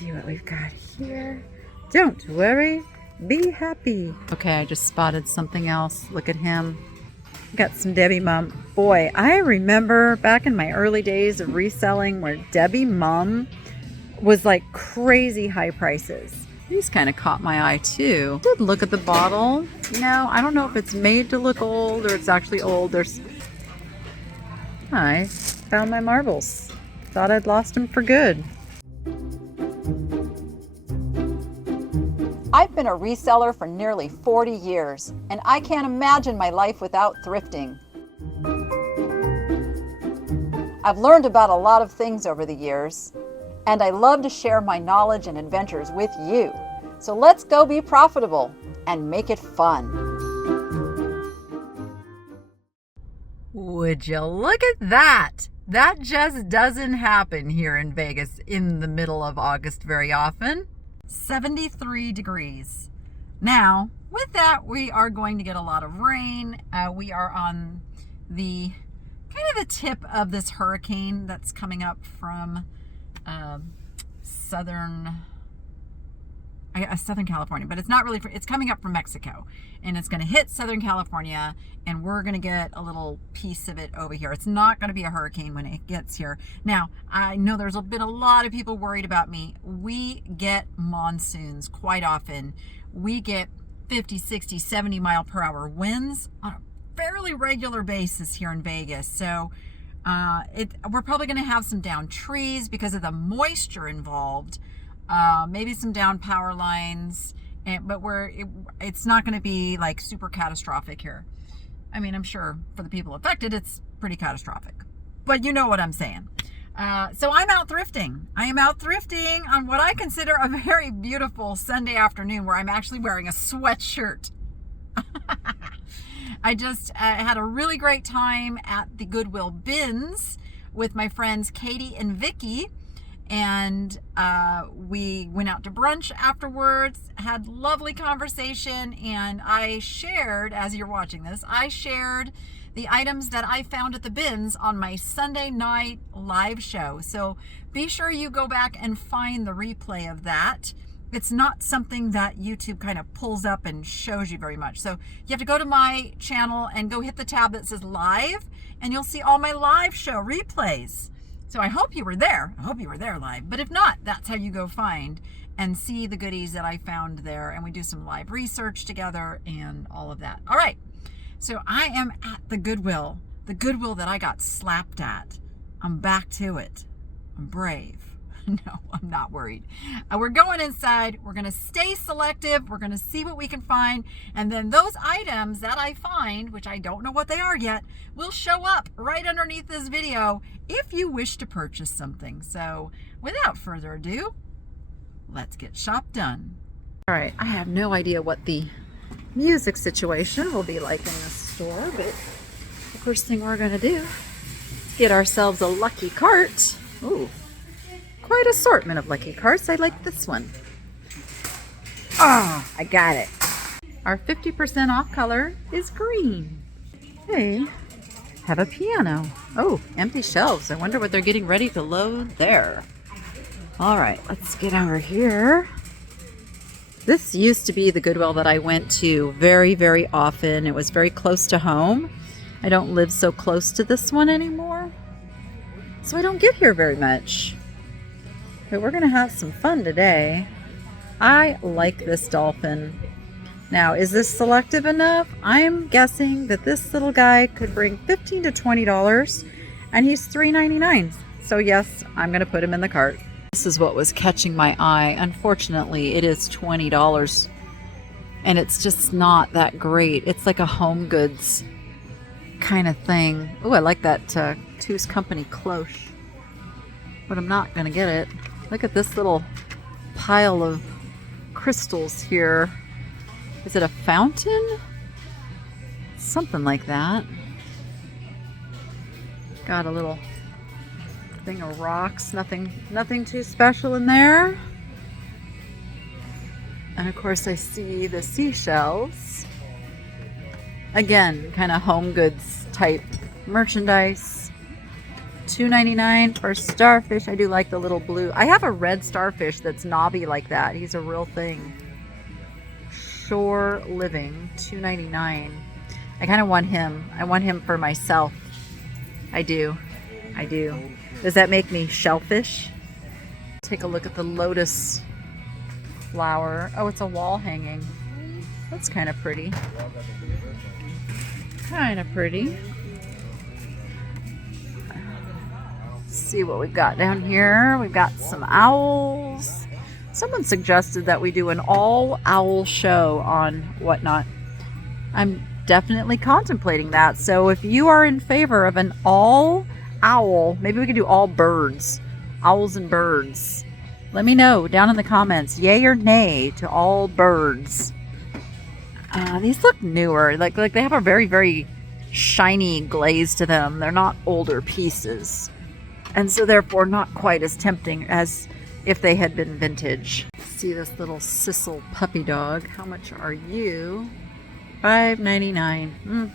see what we've got here. Don't worry, be happy. Okay, I just spotted something else. Look at him. Got some Debbie Mum. Boy, I remember back in my early days of reselling where Debbie Mum was like crazy high prices. These kind of caught my eye too. Did look at the bottle. You know, I don't know if it's made to look old or it's actually old. I found my marbles. Thought I'd lost them for good. I've been a reseller for nearly 40 years, and I can't imagine my life without thrifting. I've learned about a lot of things over the years, and I love to share my knowledge and adventures with you. So let's go be profitable and make it fun. Would you look at that? That just doesn't happen here in Vegas in the middle of August very often. 73 degrees. Now, with that, we are going to get a lot of rain. We are on the kind of the tip of this hurricane that's coming up from Southern California, but it's not really, it's coming up from Mexico, and it's going to hit Southern California, and we're going to get a little piece of it over here. It's not going to be a hurricane when it gets here. Now, I know there's been a lot of people worried about me. We get monsoons quite often. We get 50, 60, 70 mile per hour winds on a fairly regular basis here in Vegas. So we're probably going to have some down trees because of the moisture involved. Maybe some down power lines, but it's not going to be like super catastrophic here. I mean, I'm sure for the people affected, it's pretty catastrophic, but you know what I'm saying. So I'm out thrifting. I am out thrifting on what I consider a very beautiful Sunday afternoon where I'm actually wearing a sweatshirt. I just had a really great time at the Goodwill bins with my friends Katie and Vicky. And we went out to brunch afterwards, had lovely conversation, and I shared, as you're watching this, I shared the items that I found at the bins on my Sunday night live show. So be sure you go back and find the replay of that. It's not something that YouTube kind of pulls up and shows you very much. So you have to go to my channel and go hit the tab that says live, and you'll see all my live show replays. So I hope you were there. I hope you were there live. But if not, that's how you go find and see the goodies that I found there. And we do some live research together and all of that. All right. So I am at the Goodwill that I got slapped at. I'm back to it. I'm brave. No, I'm not worried. We're going inside. We're going to stay selective. We're going to see what we can find. And then those items that I find, which I don't know what they are yet, will show up right underneath this video if you wish to purchase something. So without further ado, let's get shop done. All right, I have no idea what the music situation will be like in this store, but the first thing we're going to do is get ourselves a lucky cart. Ooh. Quite assortment of lucky carts. I like this one. Ah, I got it. Our 50% off color is green. They have a piano. Oh, empty shelves. I wonder what they're getting ready to load there. All right, let's get over here. This used to be the Goodwill that I went to very, very often. It was very close to home. I don't live so close to this one anymore, so I don't get here very much. But we're going to have some fun today. I like this dolphin. Now, is this selective enough? I'm guessing that this little guy could bring $15 to $20, and he's $3.99. So yes, I'm going to put him in the cart. This is what was catching my eye. Unfortunately, it is $20, and it's just not that great. It's like a home goods kind of thing. Oh, I like that Two's Company cloche, but I'm not going to get it. Look at this little pile of crystals here. Is it a fountain? Something like that. Got a little thing of rocks. Nothing too special in there. And of course I see the seashells. Again, kind of home goods type merchandise. $2.99 for starfish. I do like the little blue. I have a red starfish that's knobby like that. He's a real thing. Shore Living, $2.99. I kind of want him. I want him for myself. I do. I do. Does that make me shellfish? Take a look at the lotus flower. Oh, it's a wall hanging. That's kind of pretty. Kind of pretty. Let's see what we've got down here. We've got some owls. Someone suggested that we do an all owl show on Whatnot. I'm definitely contemplating that. So if you are in favor of an all owl, maybe we could do all birds, owls and birds. Let me know down in the comments, yay or nay to all birds. These look newer, like they have a very, very shiny glaze to them. They're not older pieces, and so therefore not quite as tempting as if they had been vintage. See this little Sissel puppy dog. How much are you? $5.99.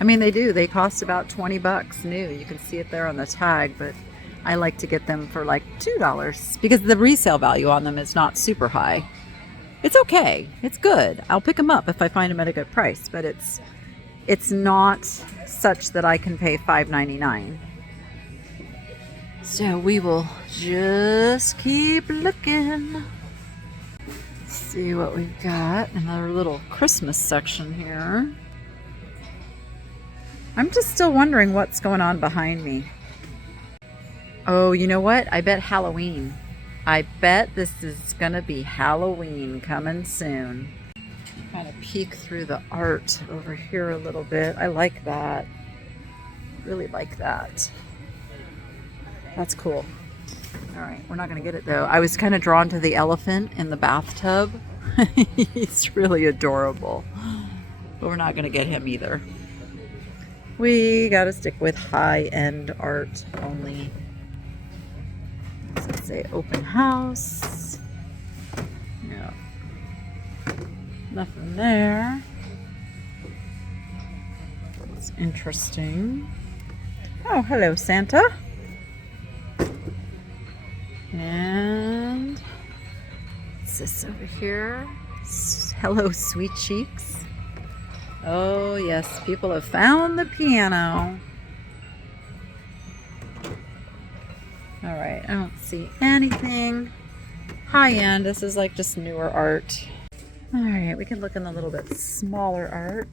I mean, they cost about 20 bucks new. You can see it there on the tag, but I like to get them for like $2 because the resale value on them is not super high. It's okay. It's good. I'll pick them up if I find them at a good price, but it's not such that I can pay $5.99. So we will just keep looking. See what we've got in our little Christmas section here. I'm just still wondering what's going on behind me. Oh, you know what? I bet Halloween. I bet this is gonna be Halloween coming soon. Kind of peek through the art over here a little bit. I like that. Really like that. That's cool. All right, we're not gonna get it though. I was kind of drawn to the elephant in the bathtub. He's really adorable, but we're not gonna get him either. We gotta stick with high-end art only. Let's say open house. No, nothing there. It's interesting. Oh, hello, Santa. And what's this over here? Hello, sweet cheeks. Oh yes, people have found the piano. All right, I don't see anything high-end. This is like just newer art. All right, we can look in a little bit smaller art.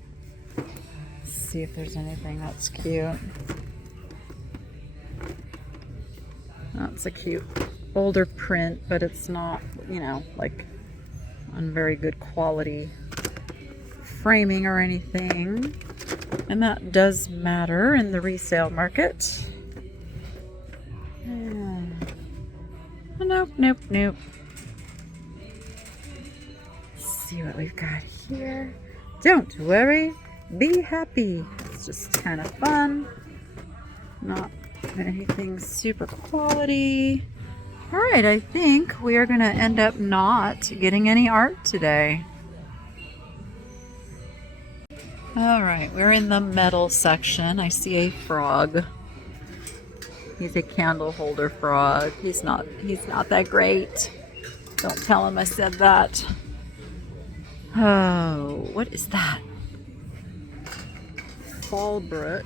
See if there's anything that's cute. That's a cute older print, but it's not, you know, like on very good quality framing or anything. And that does matter in the resale market. Nope, nope, nope. Let's see what we've got here. Don't worry, be happy. It's just kind of fun. Not anything super quality. All right, I think we are gonna end up not getting any art today. All right, we're in the metal section. I see a frog. He's a candle holder frog. He's not that great. Don't tell him I said that. Oh, what is that? Fallbrook.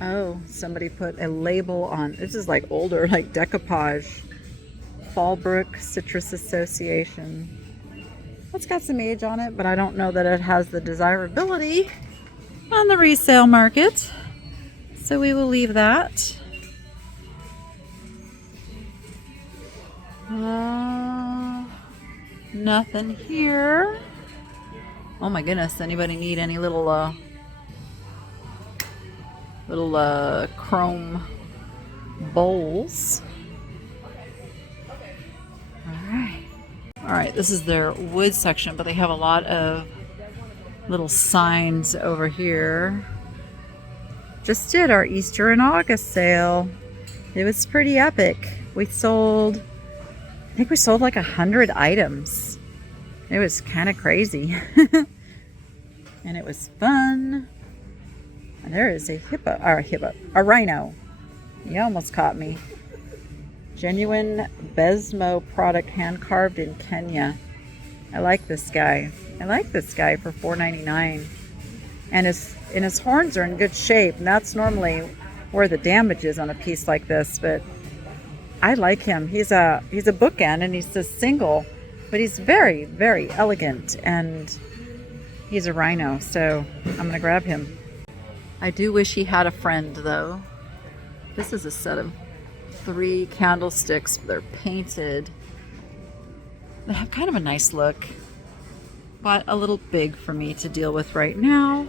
Oh, somebody put a label on. This is like older, like decoupage. Fallbrook Citrus Association. It's got some age on it, but I don't know that it has the desirability on the resale market. So we will leave that. Nothing here. Oh my goodness, anybody need any little chrome bowls? All right, this is their wood section, but they have a lot of little signs over here. Just did our Easter and August sale. It was pretty epic. I think we sold like 100 items. It was kind of crazy. And it was fun. And there is a rhino. You almost caught me. Genuine Besmo product, hand carved in Kenya. I like this guy. I like this guy for $4.99. And his horns are in good shape, and that's normally where the damage is on a piece like this, but I like him. He's a bookend, and he's a single, but he's very, very elegant, and he's a rhino, so I'm gonna grab him. I do wish he had a friend though. This is a set of 3 candlesticks. They're painted. They have kind of a nice look, but a little big for me to deal with right now.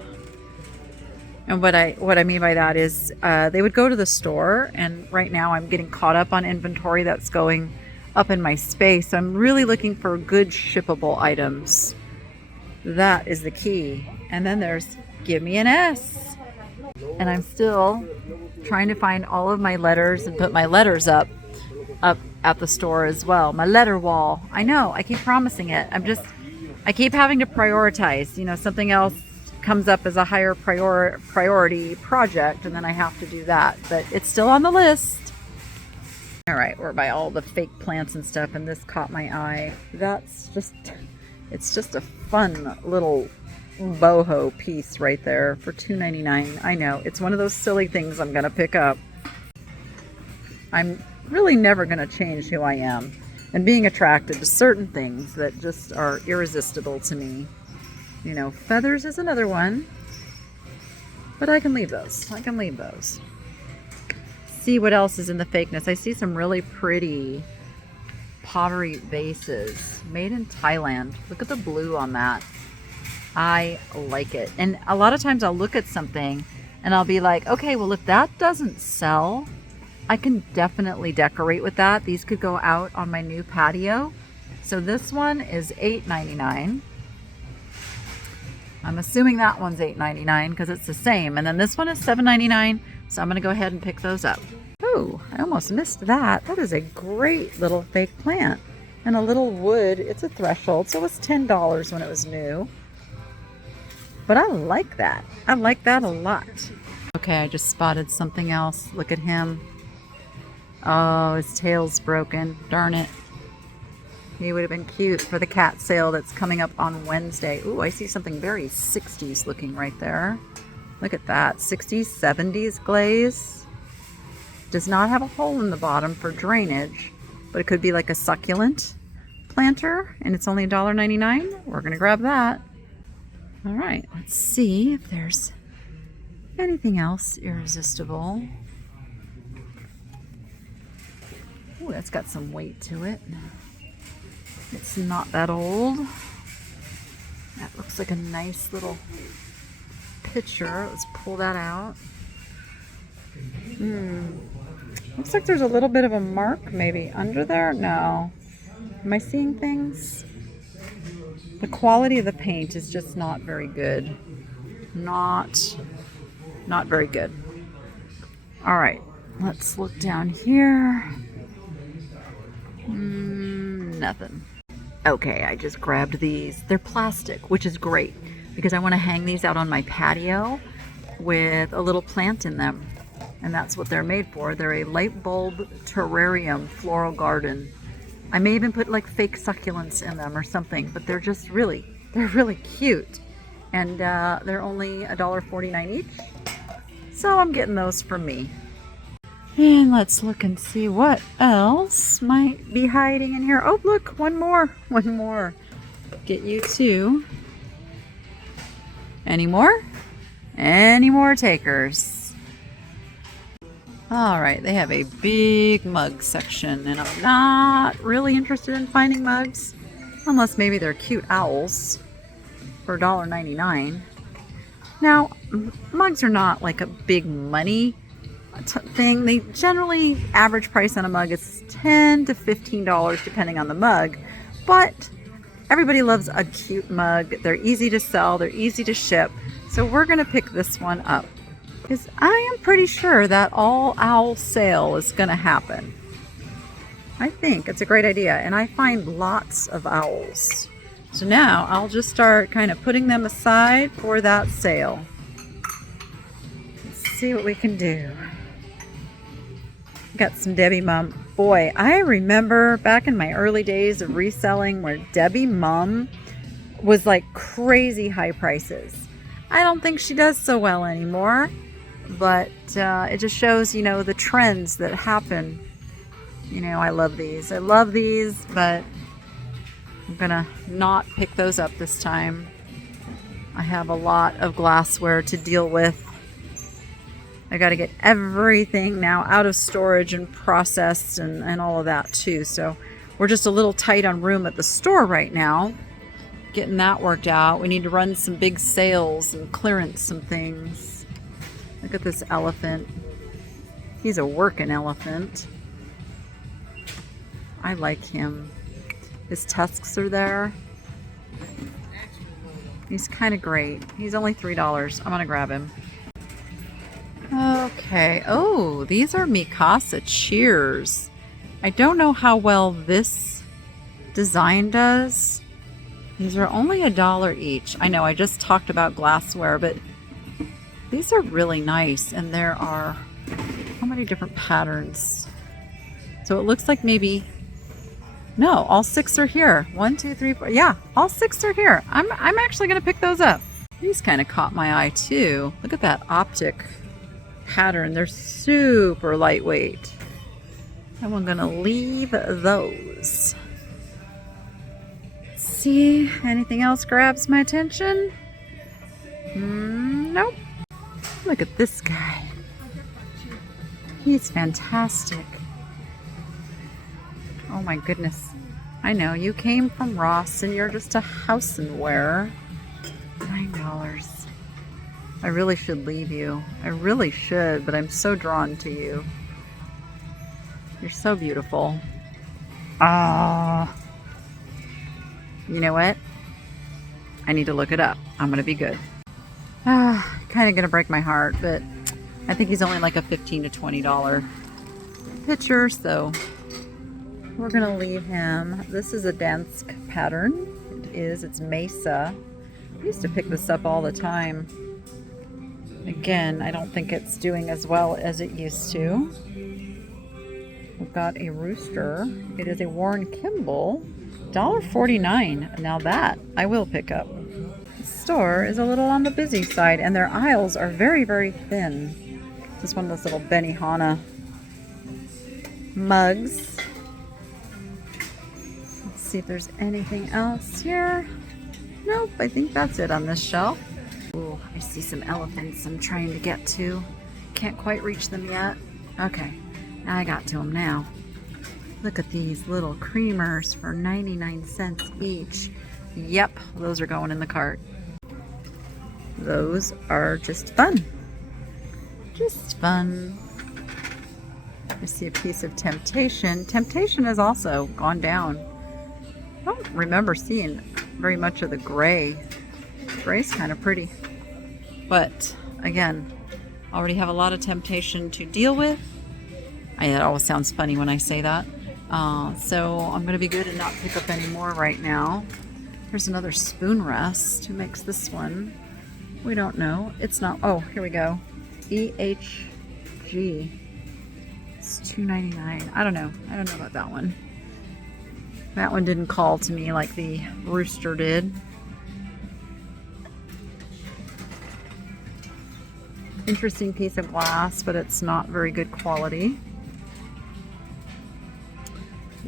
And what I mean by that is they would go to the store, and right now I'm getting caught up on inventory that's going up in my space. I'm really looking for good shippable items. That is the key. And then there's give me an S. And I'm still trying to find all of my letters and put my letters up at the store as well. My letter wall. I know, I keep promising it. I keep having to prioritize. You know, something else comes up as a higher priority project, and then I have to do that. But it's still on the list. All right, we're by all the fake plants and stuff, and this caught my eye. It's just a fun little boho piece right there for $2.99. I know, it's one of those silly things I'm gonna pick up. I'm really never gonna change who I am, and being attracted to certain things that just are irresistible to me. You know, feathers is another one, but I can leave those. See what else is in the fakeness. I see some really pretty pottery vases made in Thailand. Look at the blue on that. I like it. And a lot of times I'll look at something and I'll be like, okay, well, if that doesn't sell, I can definitely decorate with that. These could go out on my new patio. So this one is $8.99. I'm assuming that one's $8.99 because it's the same. And then this one is $7.99. So I'm going to go ahead and pick those up. Oh, I almost missed that. That is a great little fake plant. And a little wood. It's a threshold. So it was $10 when it was new. But I like that. I like that a lot. Okay, I just spotted something else. Look at him. Oh, his tail's broken. Darn it. He would have been cute for the cat sale that's coming up on Wednesday. Ooh, I see something very 60s looking right there. Look at that. 60s, 70s glaze. Does not have a hole in the bottom for drainage, but it could be like a succulent planter, and it's only $1.99. We're going to grab that. All right, let's see if there's anything else irresistible. Ooh, that's got some weight to it. It's not that old. That looks like a nice little picture. Let's pull that out. Looks like there's a little bit of a mark maybe under there. No. Am I seeing things? The quality of the paint is just not very good. Not very good. All right, let's look down here. Nothing. Okay, I just grabbed these. They're plastic, which is great because I want to hang these out on my patio with a little plant in them. And that's what they're made for. They're a light bulb terrarium floral garden. I may even put like fake succulents in them or something, but they're really cute. And they're only $1.49 each. So I'm getting those for me. And let's look and see what else might be hiding in here. Oh, look, one more. Get you two. Any more? Any more takers? All right, they have a big mug section, and I'm not really interested in finding mugs, unless maybe they're cute owls for $1.99. Now, mugs are not like a big money thing. They generally, average price on a mug is $10 to $15 depending on the mug, but everybody loves a cute mug. They're easy to sell, they're easy to ship, so we're gonna pick this one up because I am pretty sure that all owl sale is gonna happen. I think it's a great idea, and I find lots of owls. So now I'll just start kind of putting them aside for that sale. Let's see what we can do. Got some Debbie Mum. Boy, I remember back in my early days of reselling where Debbie Mum was like crazy high prices. I don't think she does so well anymore, but it just shows, you know, the trends that happen. You know, I love these. But I'm gonna not pick those up this time. I have a lot of glassware to deal with. I got to get everything now out of storage and processed and all of that too. So we're just a little tight on room at the store right now. Getting that worked out. We need to run some big sales and clearance some things. Look at this elephant. He's a working elephant. I like him. His tusks are there. He's kind of great. He's only $3. I'm gonna grab him. Okay. Oh, these are Mikasa cheers. I don't know how well this design does. These are only $1 each. I know I just talked about glassware, but these are really nice. And there are how many different patterns? So it looks like maybe, no, all 6 are here. 1, 2, 3, 4. Yeah, all 6 are here. I'm actually going to pick those up. These kind of caught my eye too. Look at that optic pattern. They're super lightweight. And we're going to leave those. See, anything else grabs my attention? Nope. Look at this guy. He's fantastic. Oh my goodness. I know, you came from Ross and you're just a house and wear. $9. I really should leave you. I really should, but I'm so drawn to you. You're so beautiful. Ah. You know what? I need to look it up. I'm gonna be good. Kind of gonna break my heart, but I think he's only like a $15 to $20 picture, so we're gonna leave him. This is a Dansk pattern. It's Mesa. I used to pick this up all the time. Again, I don't think it's doing as well as it used to. We've got a rooster. It is a Warren Kimball. $1.49. Now that I will pick up. The store is a little on the busy side and their aisles are very, very thin. This is one of those little Benihana mugs. Let's see if there's anything else here. Nope, I think that's it on this shelf. Ooh, I see some elephants I'm trying to get to. Can't quite reach them yet. Okay, I got to them now. Look at these little creamers for 99 cents each. Yep, those are going in the cart. Those are just fun. Just fun. I see a piece of Temptation. Temptation has also gone down. I don't remember seeing very much of the gray. Gray's kind of pretty. But again, already have a lot of Temptation to deal with. It always sounds funny when I say that. So I'm going to be good and not pick up any more right now. There's another spoon rest. Who makes this one? We don't know. It's not. Oh, here we go. EHG. It's $2.99. I don't know. I don't know about that one. That one didn't call to me like the rooster did. Interesting piece of glass, but it's not very good quality.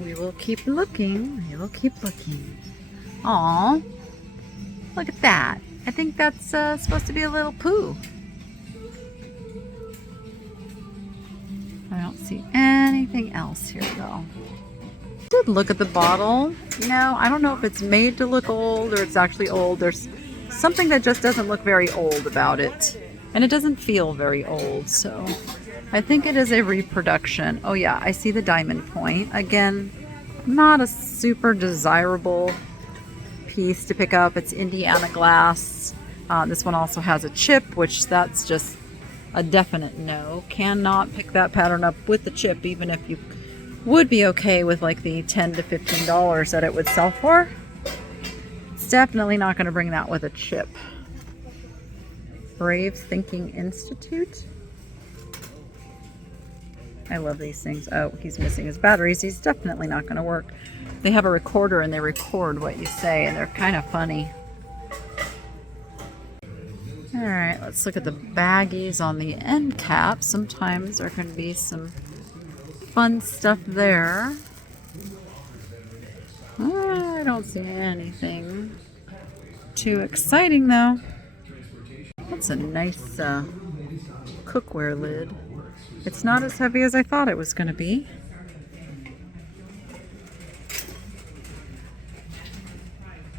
We will keep looking. We will keep looking. Aw, look at that. I think that's supposed to be a little poo. I don't see anything else here though. Did look at the bottle. You know, I don't know if it's made to look old or it's actually old. There's something that just doesn't look very old about it. And it doesn't feel very old, so I think it is a reproduction. Oh yeah, I see the diamond point. Again, not a super desirable piece to pick up. It's Indiana glass. This one also has a chip, which that's just a definite no. Cannot pick that pattern up with the chip, even if you would be okay with like the $10 to $15 that it would sell for. It's definitely not going to bring that with a chip. Brave Thinking Institute. I love these things. Oh, he's missing his batteries. He's definitely not going to work. They have a recorder and they record what you say, and they're kind of funny. All right, let's look at the baggies on the end cap. Sometimes there can be some fun stuff there. I don't see anything too exciting though. That's a nice cookware lid. It's not as heavy as I thought it was going to be.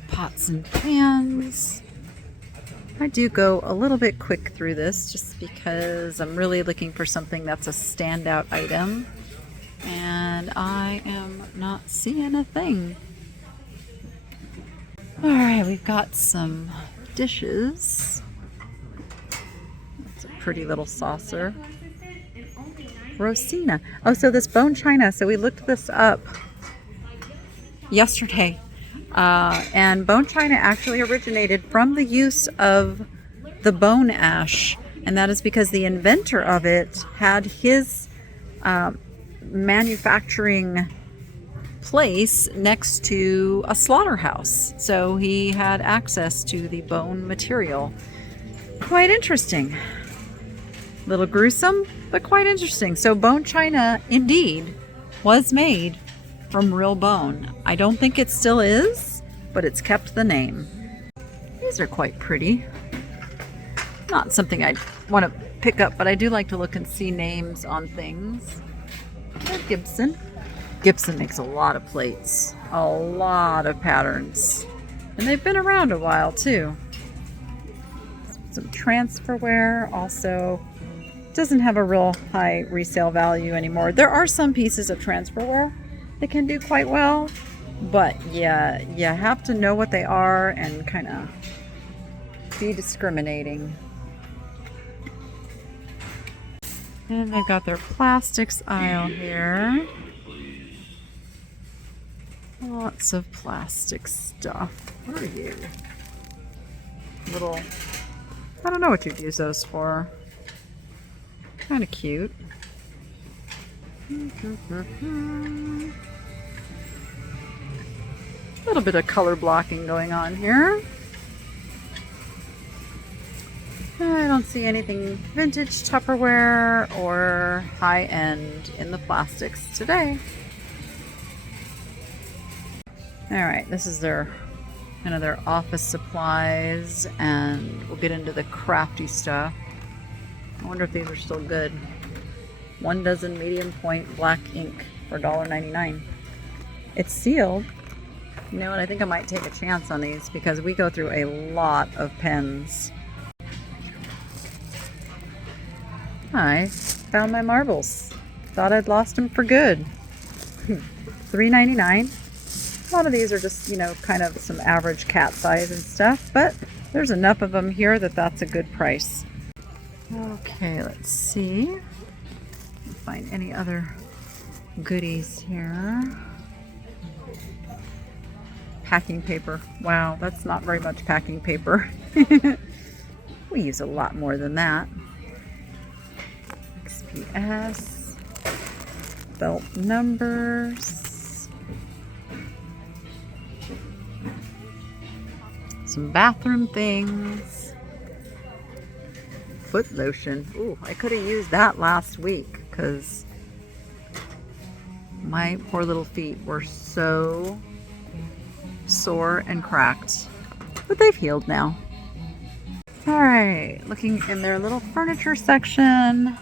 Pots and pans. I do go a little bit quick through this just because I'm really looking for something that's a standout item, and I am not seeing a thing. All right, we've got some dishes. That's a pretty little saucer. Rosina. Oh, so this bone china. So we looked this up yesterday. And bone china actually originated from the use of the bone ash. And that is because the inventor of it had his manufacturing place next to a slaughterhouse. So he had access to the bone material. Quite interesting. Little gruesome, but quite interesting. So bone china indeed was made from real bone. I don't think it still is, but it's kept the name. These are quite pretty. Not something I want to pick up, but I do like to look and see names on things. There's Gibson. Gibson makes a lot of plates, a lot of patterns, and they've been around a while too. Some transferware also doesn't have a real high resale value anymore. There are some pieces of transferware that can do quite well, but yeah, you have to know what they are and kind of be discriminating. And they've got their plastics aisle here. Lots of plastic stuff. What are you? Little, I don't know what you'd use those for. Kind of cute. A little bit of color blocking going on here. I don't see anything vintage Tupperware or high-end in the plastics today. All right, this is their kind of their office supplies, and we'll get into the crafty stuff. I wonder if these are still good. 1 dozen medium point black ink for $1.99. It's sealed. You know what? I think I might take a chance on these because we go through a lot of pens. I found my marbles. Thought I'd lost them for good. $3.99. A lot of these are just, you know, kind of some average cat size and stuff, but there's enough of them here that that's a good price. Okay, let's see. Find any other goodies here. Packing paper. Wow, that's not very much packing paper. We use a lot more than that. XPS. Belt numbers. Some bathroom things. Foot lotion. Ooh, I could have used that last week because my poor little feet were so sore and cracked, but they've healed now. All right, looking in their little furniture section.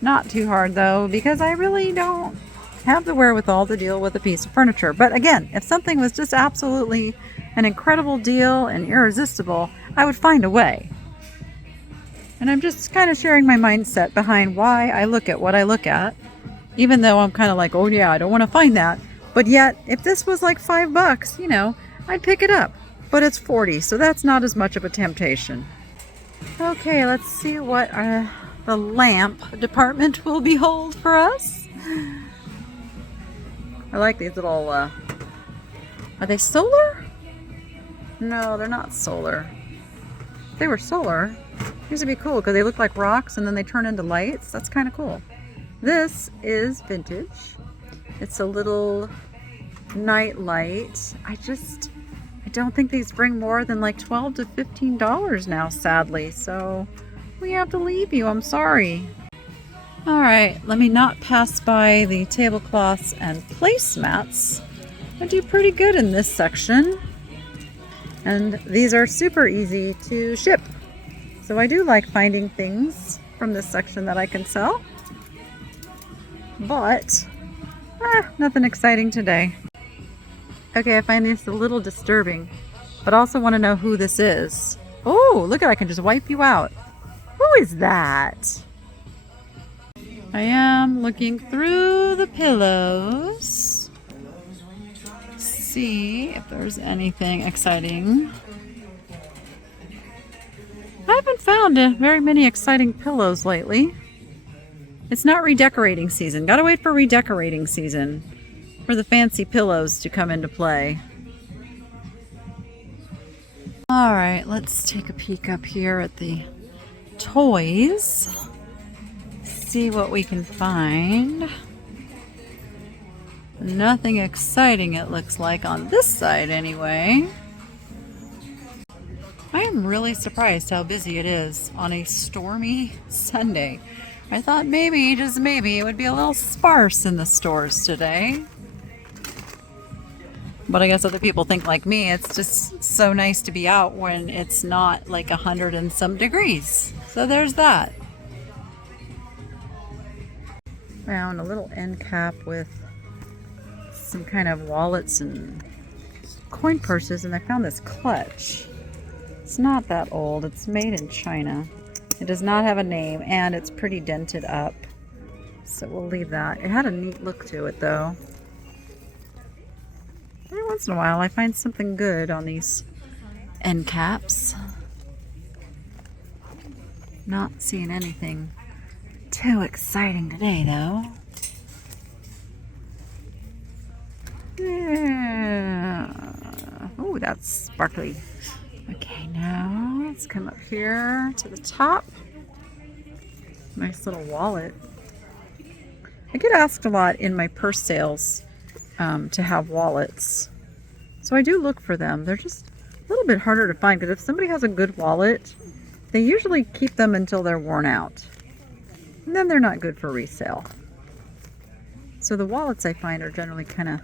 Not too hard though, because I really don't have the wherewithal to deal with a piece of furniture. But again, if something was just absolutely an incredible deal and irresistible, I would find a way. And I'm just kind of sharing my mindset behind why I look at what I look at, even though I'm kind of like, oh yeah, I don't want to find that. But yet, if this was like $5, you know, I'd pick it up. But it's 40, so that's not as much of a temptation. Okay, let's see what the lamp department will behold for us. I like these little, are they solar? No, they're not solar. If they were solar, these would be cool because they look like rocks and then they turn into lights. That's kind of cool. This is vintage. It's a little night light. I don't think these bring more than like $12 to $15 now, sadly. So we have to leave you. I'm sorry. All right, let me not pass by the tablecloths and placemats. I do pretty good in this section. And these are super easy to ship. So I do like finding things from this section that I can sell. But, nothing exciting today. Okay, I find this a little disturbing, but also want to know who this is. Oh, look at, I can just wipe you out. Who is that? I am looking through the pillows. See if there's anything exciting. I haven't found very many exciting pillows lately. It's not redecorating season. Gotta wait for redecorating season for the fancy pillows to come into play. All right, let's take a peek up here at the toys. See what we can find. Nothing exciting, it looks like, on this side anyway. I am really surprised how busy it is on a stormy Sunday. I thought maybe, just maybe, it would be a little sparse in the stores today. But I guess other people think like me, it's just so nice to be out when it's not like 100 and some degrees. So there's that. Found a little end cap with some kind of wallets and coin purses, and I found this clutch. It's not that old. It's made in China. It does not have a name, and it's pretty dented up. So we'll leave that. It had a neat look to it, though. Every once in a while, I find something good on these end caps. Not seeing anything too exciting today, though. Yeah. Oh, that's sparkly. Okay, now let's come up here to the top. Nice little wallet. I get asked a lot in my purse sales to have wallets. So I do look for them. They're just a little bit harder to find, because if somebody has a good wallet, they usually keep them until they're worn out. And then they're not good for resale. So the wallets I find are generally kind of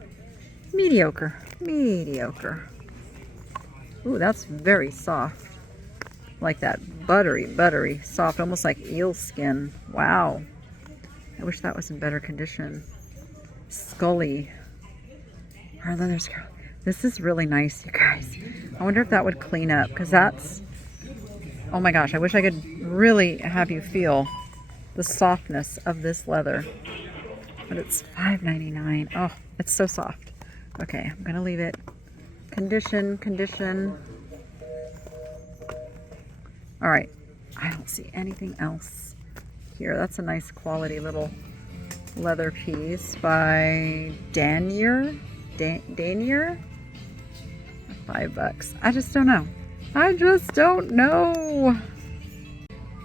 mediocre. Ooh, that's very soft. Like that buttery soft, almost like eel skin. Wow. I wish that was in better condition. Scully. Our leather scarf. This is really nice, you guys. I wonder if that would clean up, because that's... Oh my gosh, I wish I could really have you feel the softness of this leather. But it's $5.99. Oh, it's so soft. Okay, I'm gonna leave it. Condition. All right, I don't see anything else here. That's a nice quality little leather piece by Danier. $5. I just don't know.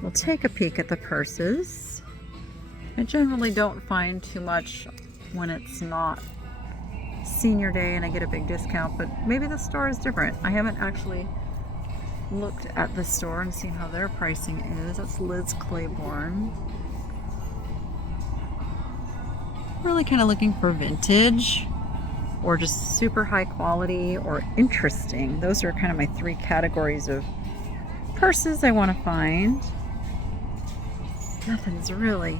We'll take a peek at the purses. I generally don't find too much when it's not senior day and I get a big discount, but maybe the store is different. I haven't actually looked at the store and seen how their pricing is. That's Liz Claiborne. Really kind of looking for vintage or just super high quality or interesting. Those are kind of my three categories of purses I want to find. Nothing's really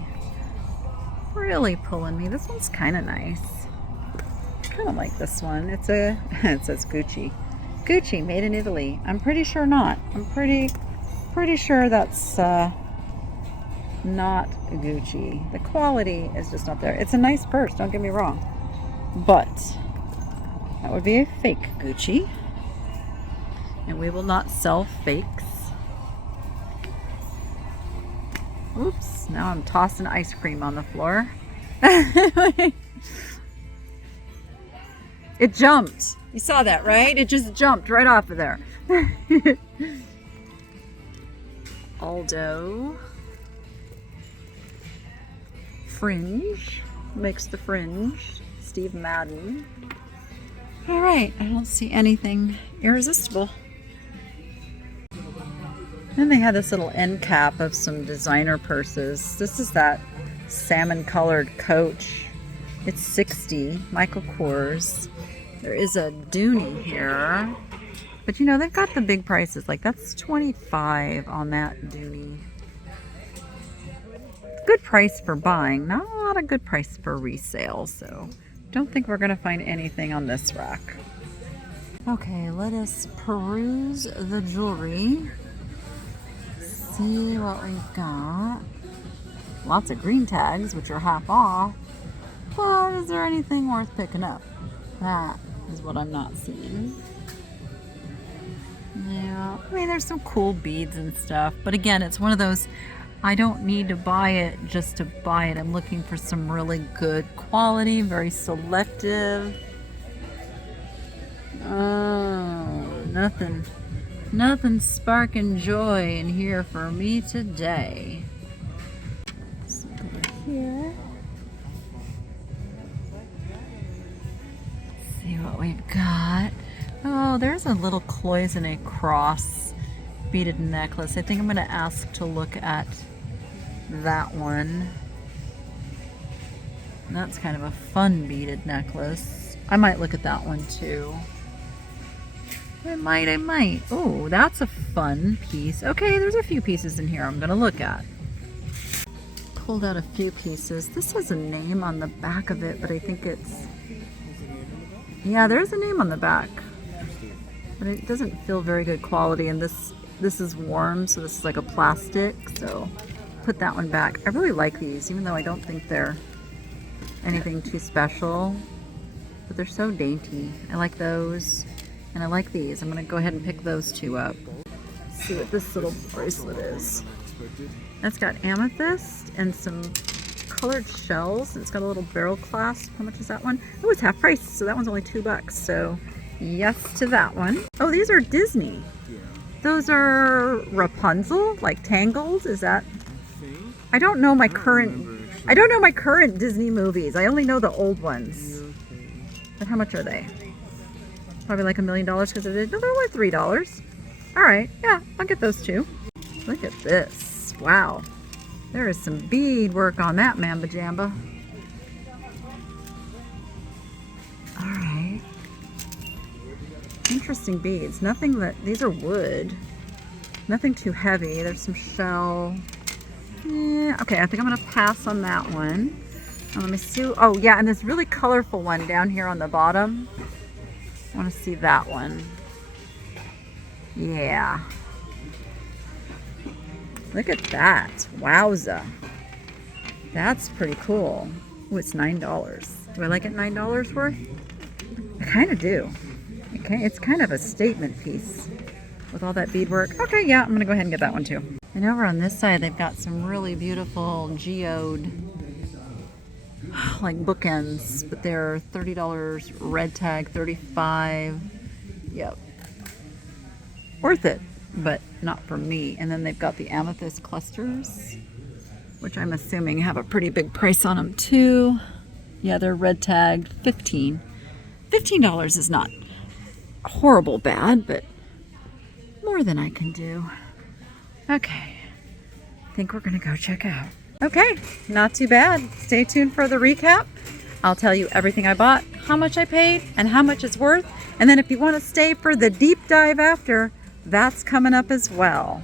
pulling me. This one's kind of nice. I kind of like this one. It says Gucci. Gucci, made in Italy. I'm pretty sure not. I'm pretty sure that's not Gucci. The quality is just not there. It's a nice purse, don't get me wrong. But that would be a fake Gucci. And we will not sell fakes. Oops, now I'm tossing ice cream on the floor. It jumped. You saw that, right? It just jumped right off of there. Aldo. fringe. Makes the fringe. Steve Madden. All right, I don't see anything irresistible. Then they had this little end cap of some designer purses. This is that salmon colored Coach. It's $60, Michael Kors. There is a Dooney here. But you know, they've got the big prices. Like that's $25 on that Dooney. Good price for buying, not a good price for resale. So don't think we're gonna find anything on this rack. Okay, let us peruse the jewelry. See what we've got. Lots of green tags, which are half off. But is there anything worth picking up? That is what I'm not seeing. Yeah, I mean, there's some cool beads and stuff. But again, it's one of those, I don't need to buy it just to buy it. I'm looking for some really good quality, very selective. Oh, nothing sparking joy in here for me today. Let's look over here. Let's see what we've got. Oh, there's a little cloisonne cross beaded necklace. I think I'm going to ask to look at that one. That's kind of a fun beaded necklace. I might look at that one too. I might. Oh, that's a fun piece. Okay, there's a few pieces in here I'm gonna look at. Pulled out a few pieces. This has a name on the back of it, but I think it's... Yeah, there's a name on the back. But it doesn't feel very good quality, and this is warm, so this is like a plastic, so put that one back. I really like these, even though I don't think they're anything too special, but they're so dainty. I like those. And I like these. I'm going to go ahead and pick those two up. Let's see what this little bracelet is. That's got amethyst and some colored shells. And it's got a little barrel clasp. How much is that one? Oh, it's half price. So that one's only $2. So yes to that one. Oh, these are Disney. Those are Rapunzel, like Tangled. Is that? I don't know my current Disney movies. I only know the old ones. But how much are they? Probably like $1 million because they're only $3. All right, yeah, I'll get those two. Look at this. Wow. There is some bead work on that Mamba Jamba. All right. Interesting beads. Nothing that, these are wood. Nothing too heavy. There's some shell. Yeah, okay, I think I'm gonna pass on that one. Let me see. Oh yeah, and this really colorful one down here on the bottom. I want to see that one. Yeah. Look at that. Wowza. That's pretty cool. Oh, it's $9. Do I like it $9 worth? I kind of do. Okay, it's kind of a statement piece with all that beadwork. Okay, yeah, I'm going to go ahead and get that one too. And over on this side, they've got some really beautiful geode, like bookends, but they're $30, red tag $35. Yep, worth it, but not for me. And then they've got the amethyst clusters, which I'm assuming have a pretty big price on them too. Yeah, they're red tagged $15 is not horrible bad, but more than I can do. Okay, I think we're gonna go check out. Okay, not too bad. Stay tuned for the recap. I'll tell you everything I bought, how much I paid, and how much it's worth. And then if you want to stay for the deep dive after, that's coming up as well.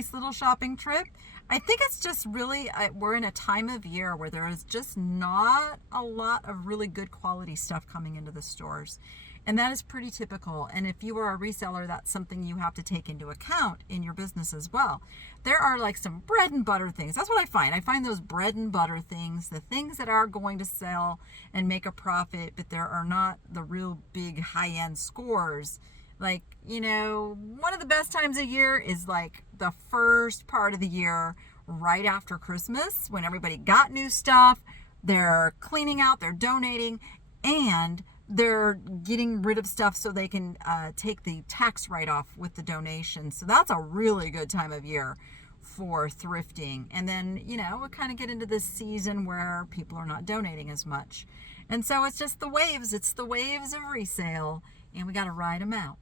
nice little shopping trip. I think it's just really, we're in a time of year where there is just not a lot of really good quality stuff coming into the stores. And that is pretty typical. And if you are a reseller, that's something you have to take into account in your business as well. There are like some bread and butter things. That's what I find. I find those bread and butter things, the things that are going to sell and make a profit, but there are not the real big high-end scores. Like, you know, one of the best times of year is like the first part of the year, right after Christmas, when everybody got new stuff, they're cleaning out, they're donating, and they're getting rid of stuff so they can take the tax write-off with the donation. So that's a really good time of year for thrifting. And then, you know, we kind of get into this season where people are not donating as much. And so it's just the waves. It's the waves of resale, and we got to ride them out.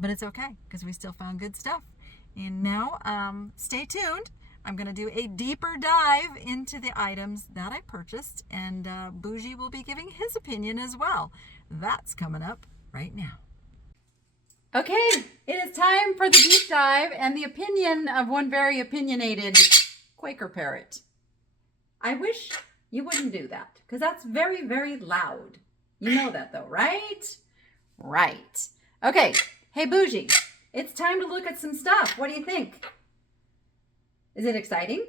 But it's okay because we still found good stuff. And now, stay tuned. I'm going to do a deeper dive into the items that I purchased, and Bougie will be giving his opinion as well. That's coming up right now. Okay, it is time for the deep dive and the opinion of one very opinionated Quaker parrot. I wish you wouldn't do that because that's very, very loud. You know that though, right? Right. Okay, hey Bougie, it's time to look at some stuff. What do you think? Is it exciting?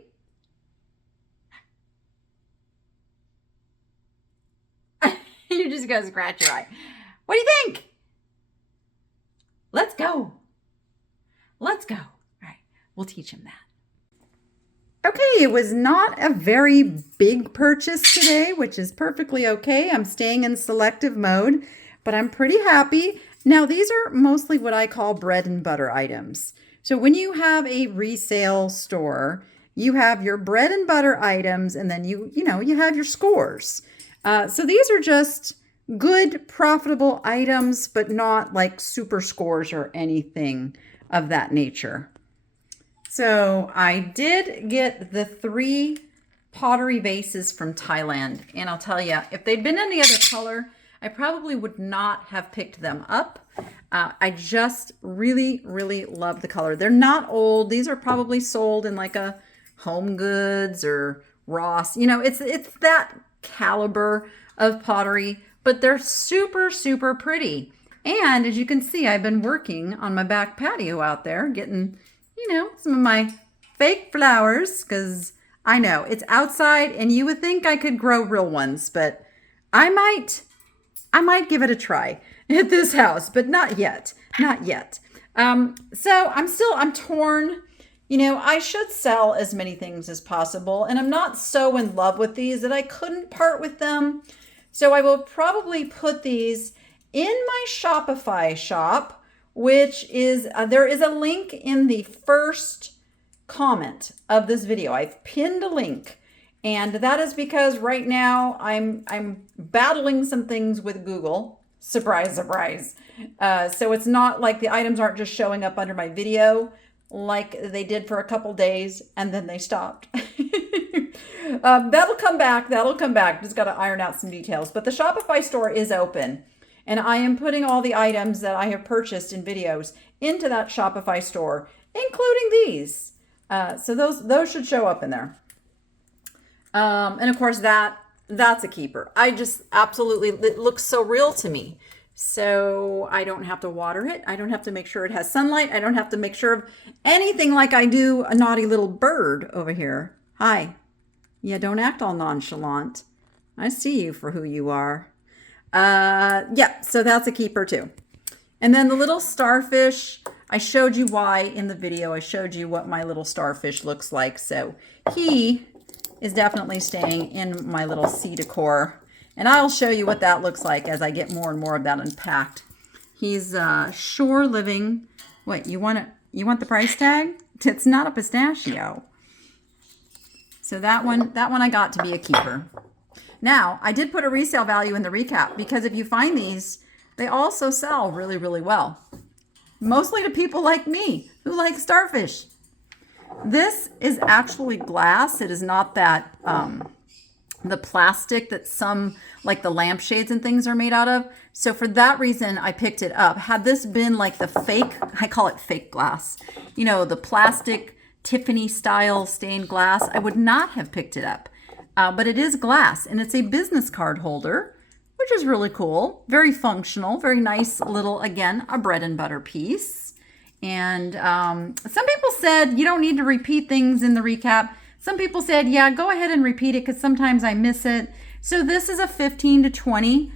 You're just going to scratch your eye. What do you think? Let's go. Let's go. All right, we'll teach him that. Okay, it was not a very big purchase today, which is perfectly okay. I'm staying in selective mode, but I'm pretty happy. Now, these are mostly what I call bread and butter items. So when you have a resale store, you have your bread and butter items, and then you have your scores. So these are just good, profitable items, but not like super scores or anything of that nature. So I did get the 3 pottery vases from Thailand. And I'll tell you, if they'd been any other color, I probably would not have picked them up. I just really, really love the color. They're not old. These are probably sold in like a Home Goods or Ross. You know, it's that caliber of pottery, but they're super, super pretty. And as you can see, I've been working on my back patio out there, getting, you know, some of my fake flowers, because I know it's outside and you would think I could grow real ones, but I might give it a try at this house, but not yet. So I'm torn. You know, I should sell as many things as possible, and I'm not so in love with these that I couldn't part with them. So I will probably put these in my Shopify shop, which is, there is a link in the first comment of this video. I've pinned a link. And that is because right now I'm battling some things with Google. Surprise, surprise. So it's not like the items aren't just showing up under my video like they did for a couple days and then they stopped. That'll come back. Just got to iron out some details. But the Shopify store is open. And I am putting all the items that I have purchased in videos into that Shopify store, including these. So those should show up in there. And of course that's a keeper. I just absolutely, it looks so real to me. So I don't have to water it. I don't have to make sure it has sunlight. I don't have to make sure of anything like I do a naughty little bird over here. Hi. Yeah, don't act all nonchalant. I see you for who you are. Yeah, so that's a keeper too. And then the little starfish, I showed you why in the video. I showed you what my little starfish looks like. So he is definitely staying in my little sea decor. And I'll show you what that looks like as I get more and more of that unpacked. He's shore living. What, you want the price tag? It's not a pistachio. So that one I got to be a keeper. Now, I did put a resale value in the recap because if you find these, they also sell really, really well. Mostly to people like me who like starfish. This is actually glass. It is not that the plastic that some, like the lampshades and things are made out of. So for that reason, I picked it up. Had this been like the fake, I call it fake glass, you know, the plastic Tiffany style stained glass, I would not have picked it up. But it is glass, and it's a business card holder, which is really cool. Very functional, very nice little, again, a bread and butter piece. And some people said you don't need to repeat things in the recap. Some people said, yeah, go ahead and repeat it because sometimes I miss it. So this is a $15 to $20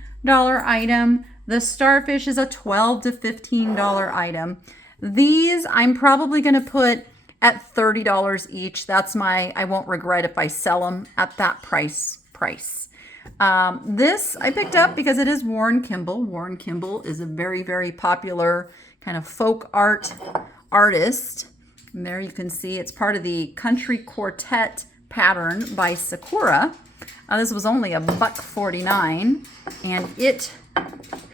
item. The starfish is a $12 to $15 item. These I'm probably going to put at $30 each. That's I won't regret if I sell them at that price. This I picked up because it is Warren Kimball. Warren Kimball is a very, very popular kind of folk art artist. And there you can see it's part of the Country Quartet pattern by Sakura. This was only $1.49, and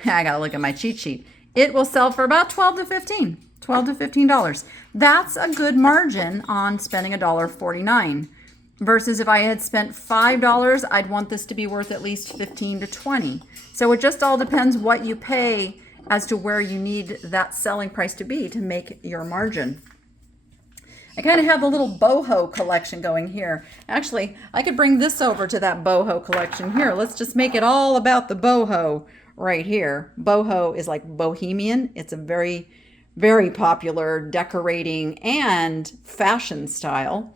I gotta look at my cheat sheet. It will sell for about $12 to $15. That's a good margin on spending $1.49. Versus if I had spent $5, I'd want this to be worth at least $15 to $20. So it just all depends what you pay as to where you need that selling price to be to make your margin. I kind of have a little boho collection going here. Actually, I could bring this over to that boho collection here. Let's just make it all about the boho right here. Boho is like bohemian. It's a very, very popular decorating and fashion style.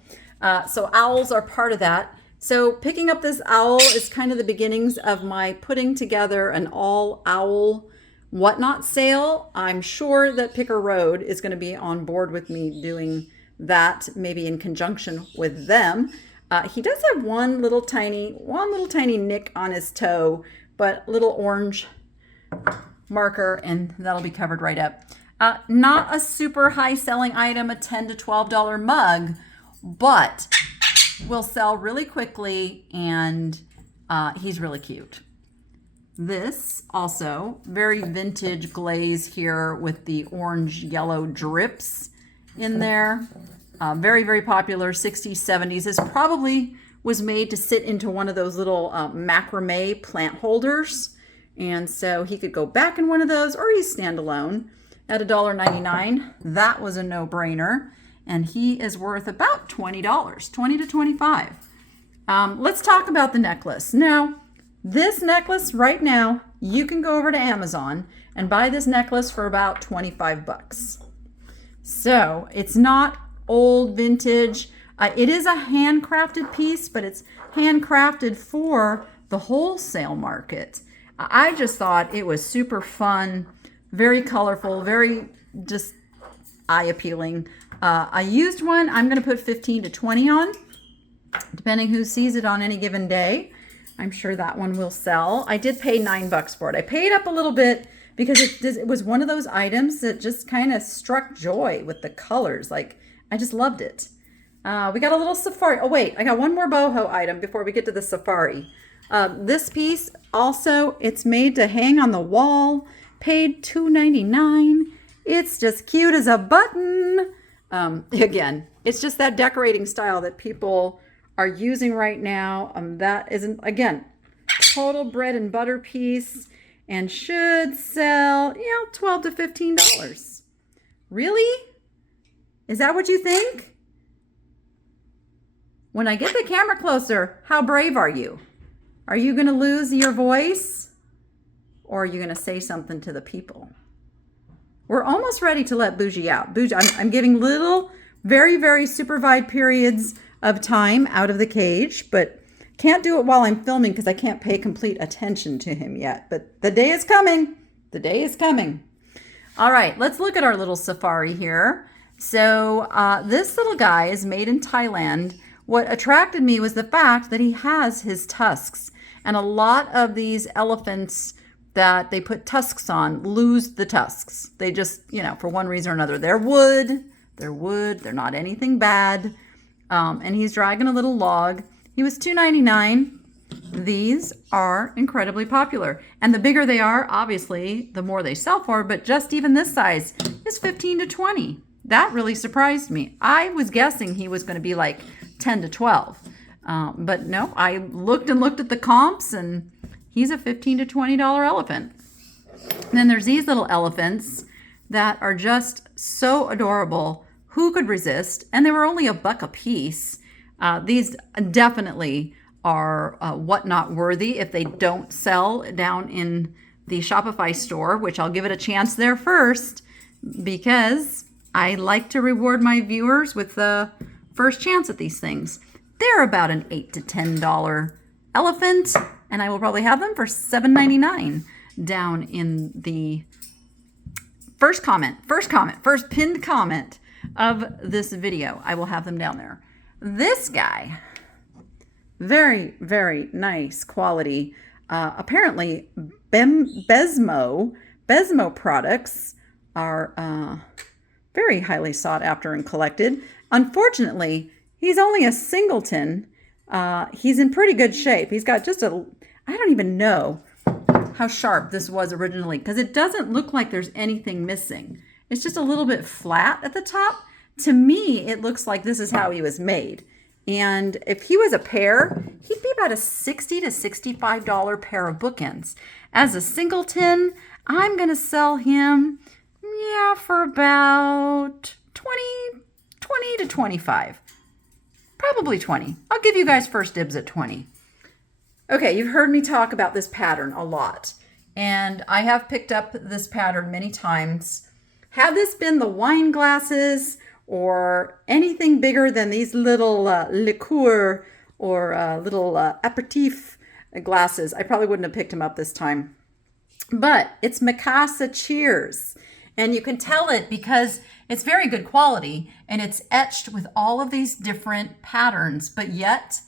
So owls are part of that. So picking up this owl is kind of the beginnings of my putting together an all owl whatnot sale. I'm sure that Picker Road is going to be on board with me doing that, maybe in conjunction with them. He does have one little tiny nick on his toe, but little orange marker, and that'll be covered right up. Not a super high selling item, a $10 to $12 mug, but will sell really quickly, and he's really cute. This also very vintage glaze here with the orange yellow drips in there. Very, very popular, 60s, 70s. This probably was made to sit into one of those little macrame plant holders. And so he could go back in one of those, or he's standalone at $1.99. That was a no-brainer. And he is worth about $20, $20 to $25. Let's talk about the necklace. Now, this necklace right now, you can go over to Amazon and buy this necklace for about 25 bucks. So it's not old vintage. It is a handcrafted piece, but it's handcrafted for the wholesale market. I just thought it was super fun, very colorful, very just eye appealing. I used one. I'm going to put 15 to 20 on, depending who sees it on any given day. I'm sure that one will sell. I did pay $9 for it. I paid up a little bit because it was one of those items that just kind of struck joy with the colors. Like, I just loved it. We got a little safari. Oh, wait, I got one more boho item before we get to the safari. This piece also, it's made to hang on the wall. Paid $2.99. It's just cute as a button. Again, it's just that decorating style that people are using right now. That isn't, again, total bread and butter piece, and should sell, $12 to $15. Really? Is that what you think? When I get the camera closer, how brave are you? Are you going to lose your voice? Or are you going to say something to the people? We're almost ready to let Bougie out. Bougie, I'm giving little, very, very supervised periods of time out of the cage, but can't do it while I'm filming because I can't pay complete attention to him yet. But the day is coming. The day is coming. All right, let's look at our little safari here. So this little guy is made in Thailand. What attracted me was the fact that he has his tusks. And a lot of these elephants that they put tusks on lose the tusks. They just, for one reason or another, they're wood, they're not anything bad. And he's dragging a little log. He was $2.99. These are incredibly popular. And the bigger they are, obviously, the more they sell for, but just even this size is 15 to 20. That really surprised me. I was guessing he was going to be like 10 to 12. But no, I looked at the comps, and he's a $15 to $20 elephant. And then there's these little elephants that are just so adorable. who could resist? And they were only $1 a piece. These definitely are whatnot worthy if they don't sell down in the Shopify store, which I'll give it a chance there first because I like to reward my viewers with the first chance at these things. They're about an $8 to $10 elephant, and I will probably have them for $7.99 down in the first pinned comment of this video. I will have them down there. This guy, very, very nice quality. Apparently, Besmo products are very highly sought after and collected. Unfortunately, he's only a singleton. He's in pretty good shape. He's got just I don't even know how sharp this was originally because it doesn't look like there's anything missing. It's just a little bit flat at the top. To me, it looks like this is how he was made. And if he was a pair, he'd be about a $60 to $65 pair of bookends. As a singleton, I'm going to sell him, for about 20 to 25. Probably 20. I'll give you guys first dibs at 20. Okay, you've heard me talk about this pattern a lot. And I have picked up this pattern many times. Had this been the wine glasses or anything bigger than these little liqueur or little aperitif glasses, I probably wouldn't have picked them up this time. But it's Mikasa Cheers. And you can tell it because it's very good quality and it's etched with all of these different patterns, but yet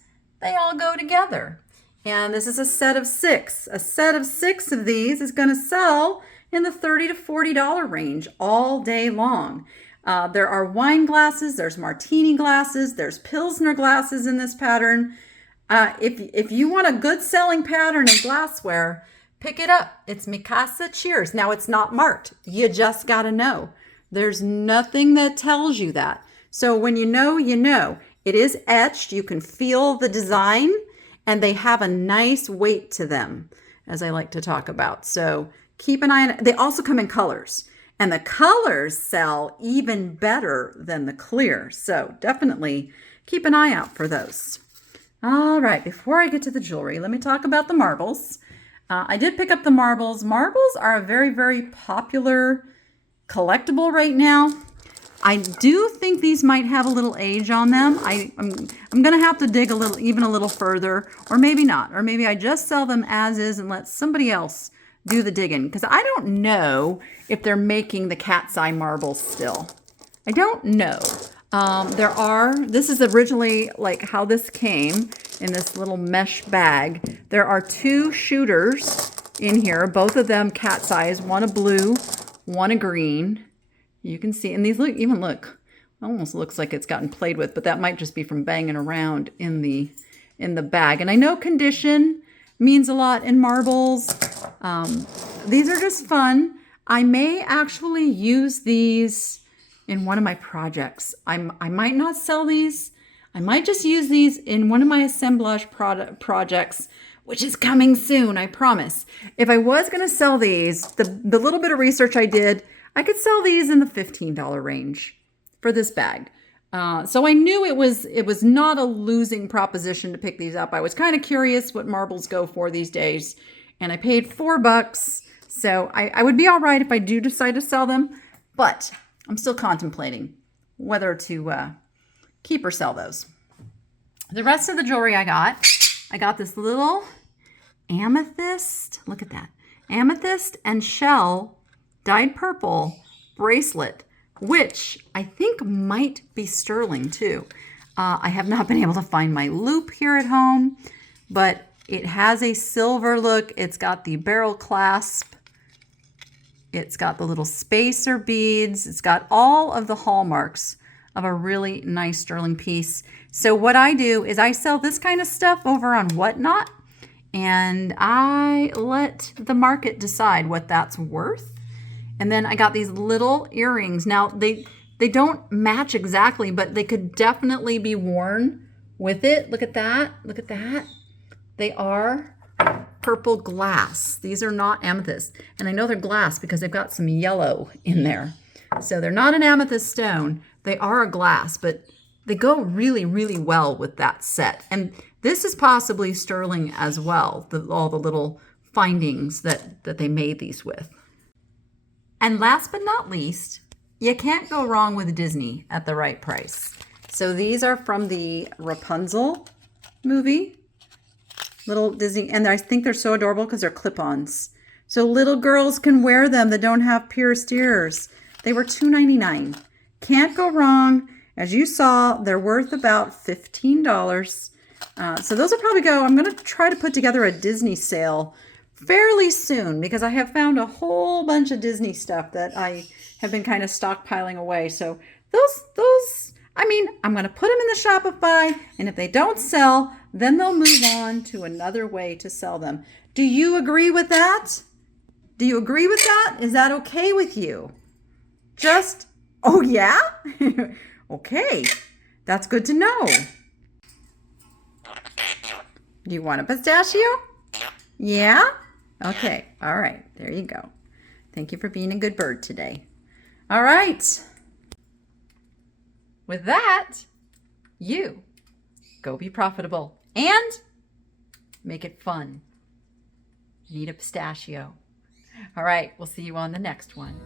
they all go together. And this is a set of 6. A set of 6 of these is going to sell in the $30 to $40 range all day long. There are wine glasses, there's martini glasses, there's Pilsner glasses in this pattern. If you want a good selling pattern in glassware, pick it up. It's Mikasa Cheers. Now it's not marked. You just got to know. There's nothing that tells you that. So when you know, you know. It is etched. You can feel the design and they have a nice weight to them, as I like to talk about. So keep an eye on it. They also come in colors. And the colors sell even better than the clear. So definitely keep an eye out for those. All right, before I get to the jewelry, let me talk about the marbles. I did pick up the marbles. Marbles are a very, very popular collectible right now. I do think these might have a little age on them. I'm going to have to dig even a little further, or maybe not. Or maybe I just sell them as is and let somebody else do the digging, because I don't know if they're making the cat's eye marbles still. I don't know. This is originally like how this came in this little mesh bag. There are 2 shooters in here, both of them cat's eyes, one a blue, one a green. You can see, and these look, almost looks like it's gotten played with, but that might just be from banging around in the bag. And I know condition means a lot in marbles. These are just fun. I may actually use these in one of my projects. I might not sell these. I might just use these in one of my assemblage projects, which is coming soon, I promise. If I was going to sell these, the little bit of research I did, I could sell these in the $15 range for this bag. So I knew it was not a losing proposition to pick these up. I was kind of curious what marbles go for these days, and I paid $4. So I would be all right if I do decide to sell them, but I'm still contemplating whether to keep or sell those. The rest of the jewelry I got this little amethyst. Look at that. Amethyst and shell dyed purple bracelet, which I think might be sterling too. I have not been able to find my loop here at home, but it has a silver look. It's got the barrel clasp. It's got the little spacer beads. It's got all of the hallmarks of a really nice sterling piece. So what I do is I sell this kind of stuff over on Whatnot, and I let the market decide what that's worth. And then I got these little earrings. Now, they don't match exactly, but they could definitely be worn with it. Look at that. Look at that. They are purple glass. These are not amethyst. And I know they're glass because they've got some yellow in there. So they're not an amethyst stone. They are a glass, but they go really, really well with that set. And this is possibly sterling as well, all the little findings that they made these with. And last but not least, you can't go wrong with Disney at the right price. So these are from the Rapunzel movie. Little Disney, and I think they're so adorable because they're clip-ons. So little girls can wear them that don't have pierced ears. They were $2.99. Can't go wrong. As you saw, they're worth about $15. So those will probably go. I'm going to try to put together a Disney sale fairly soon because I have found a whole bunch of Disney stuff that I have been kind of stockpiling away. So those, I mean, I'm going to put them in the Shopify, and if they don't sell, then they'll move on to another way to sell them. Do you agree with that? Do you agree with that? Is that okay with you? Just, oh yeah? Okay, that's good to know. Do you want a pistachio? Yeah? Okay, all right, there you go. Thank you for being a good bird today. All right. With that, you go be profitable and make it fun. Need a pistachio. All right, we'll see you on the next one.